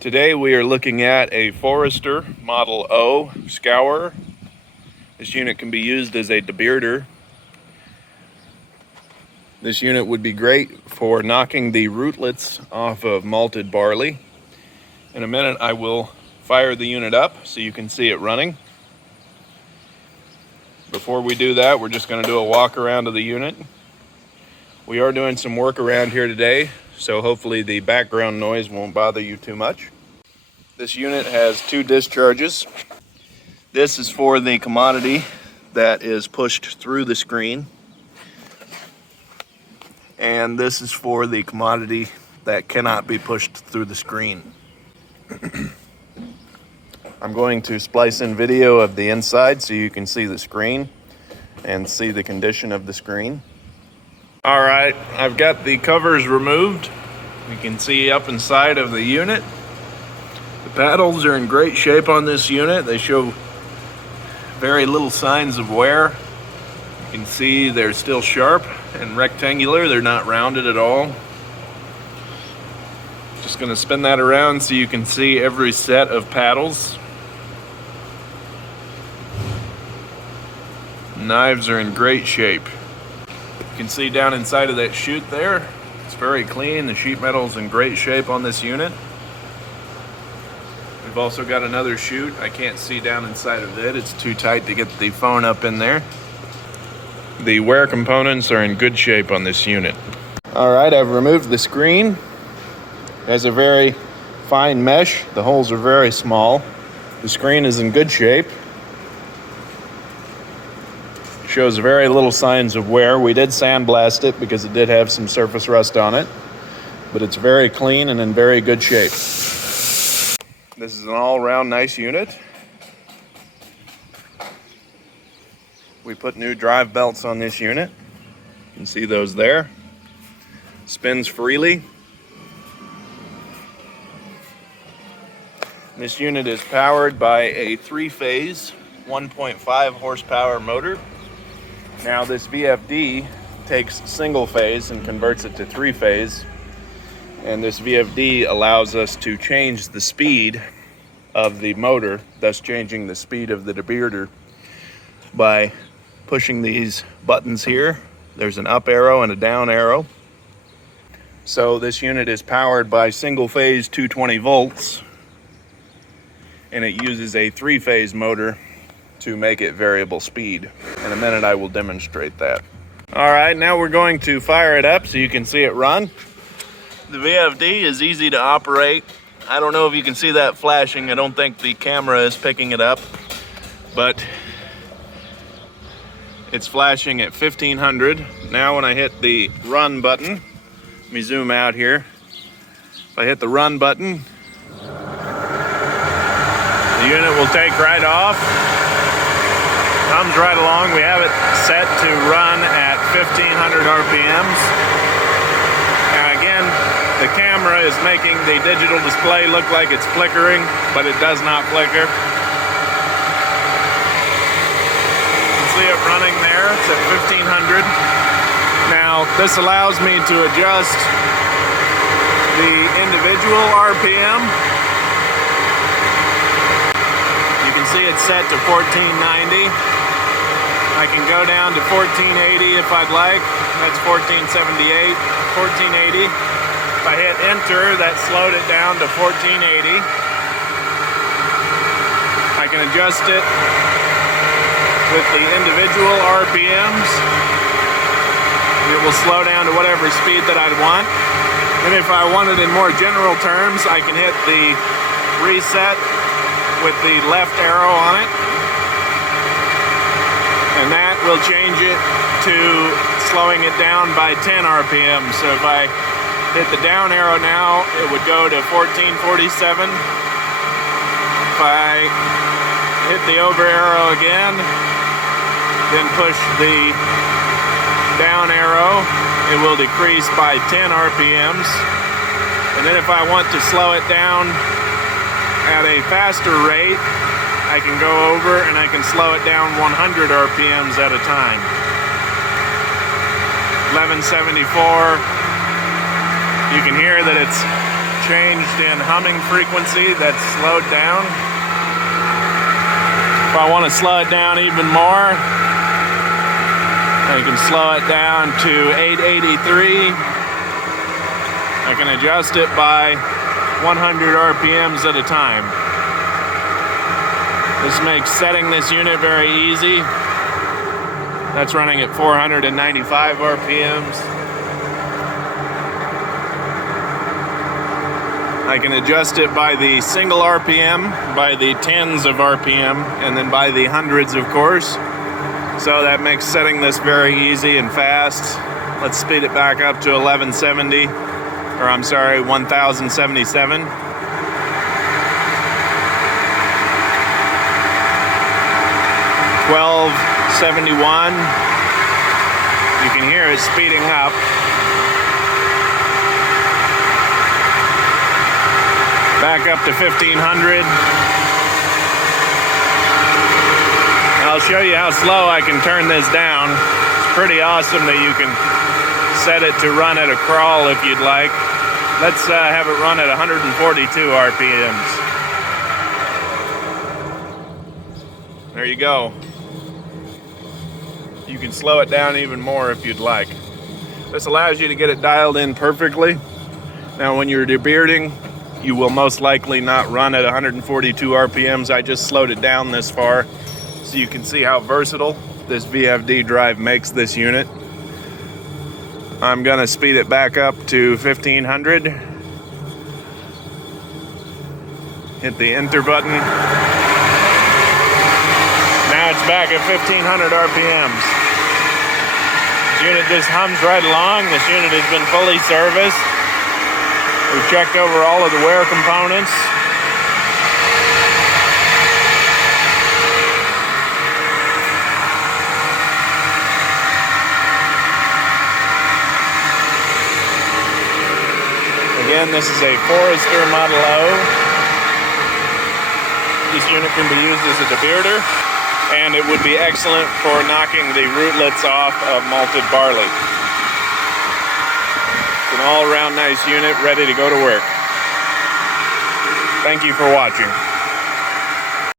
Today we are looking at a Forster Model O scourer. This unit can be used as a debearder. This unit would be great for knocking the rootlets off of malted barley. In a minute I will fire the unit up so you can see it running. Before we do that, we're just going to do a walk around of the unit. We are doing some work around here today, so hopefully the background noise won't bother you too much. This unit has two discharges. This is for the commodity that is pushed through the screen, and this is for the commodity that cannot be pushed through the screen. I'm going to splice in video of the inside so you can see the screen and see the condition of the screen. All right, I've got the covers removed. You can see up inside of the unit. The paddles are in great shape on this unit. They show very little signs of wear. You can see they're still sharp and rectangular. They're not rounded at all. Just going to spin that around so you can see every set of paddles. Knives are in great shape. You can see down inside of that chute there, it's very clean. The sheet metal is in great shape on this unit. We've also got another chute. I can't see down inside of it. It's too tight to get the phone up in there. The wear components are in good shape on this unit. All right, I've removed the screen. It has a very fine mesh. The holes are very small. The screen is in good shape. Shows very little signs of wear. We did sandblast it because it did have some surface rust on it, but it's very clean and in very good shape. This is an all-around nice unit. We put new drive belts on this unit. You can see those there. Spins freely. This unit is powered by a three-phase 1.5 horsepower motor. Now this VFD takes single phase and converts it to three phase, and this VFD allows us to change the speed of the motor, thus changing the speed of the debearder by pushing these buttons here. There's an up arrow and a down arrow. So this unit is powered by single phase 220 volts, and it uses a three-phase motor to make it variable speed. In a minute I will demonstrate that. All right, now we're going to fire it up so you can see it run. The VFD is easy to operate. I don't know if you can see that flashing. I don't think the camera is picking it up, but it's flashing at 1500. Now when I hit the run button, let me zoom out here. If I hit the run button, the unit will take right off. Comes right along. We have it set to run at 1500 RPMs. Now again, the camera is making the digital display look like it's flickering, but it does not flicker. You can see it running there. It's at 1500. Now this allows me to adjust the individual RPM. You can see it's set to 1490. I can go down to 1480 if I'd like. That's 1478, 1480. If I hit enter, that slowed it down to 1480. I can adjust it with the individual RPMs. It will slow down to whatever speed that I'd want. And if I wanted in more general terms, I can hit the reset with the left arrow on it. And that will change it to slowing it down by 10 RPM. So if I hit the down arrow now, it would go to 1447. If I hit the over arrow again, then push the down arrow, it will decrease by 10 RPMs. And then if I want to slow it down at a faster rate, I can go over and I can slow it down 100 RPMs at a time. 1174. You can hear that it's changed in humming frequency that's slowed down. If I want to slow it down even more, I can slow it down to 883. I can adjust it by 100 RPMs at a time. This makes setting this unit very easy. That's running at 495 RPMs. I can adjust it by the single RPM, by the tens of RPM, and then by the hundreds, of course. So that makes setting this very easy and fast. Let's speed it back up to 1170, or I'm sorry, 1077. $12.71. You can hear it speeding up. Back up to 1500. I'll show you how slow I can turn this down. It's pretty awesome that you can set it to run at a crawl if you'd like. Let's have it run at 142 RPMs. There you go. You can slow it down even more if you'd like. This allows you to get it dialed in perfectly. Now when you're debearding, you will most likely not run at 142 RPMs. I just slowed it down this far so you can see how versatile this VFD drive makes this unit. I'm gonna speed it back up to 1500. Hit the enter button. Now it's back at 1500 RPMs. This unit just hums right along. This unit has been fully serviced. We've checked over all of the wear components. Again, this is a Forster Model O. This unit can be used as a debearder, and it would be excellent for knocking the rootlets off of malted barley. An all-around nice unit ready to go to work. Thank you for watching.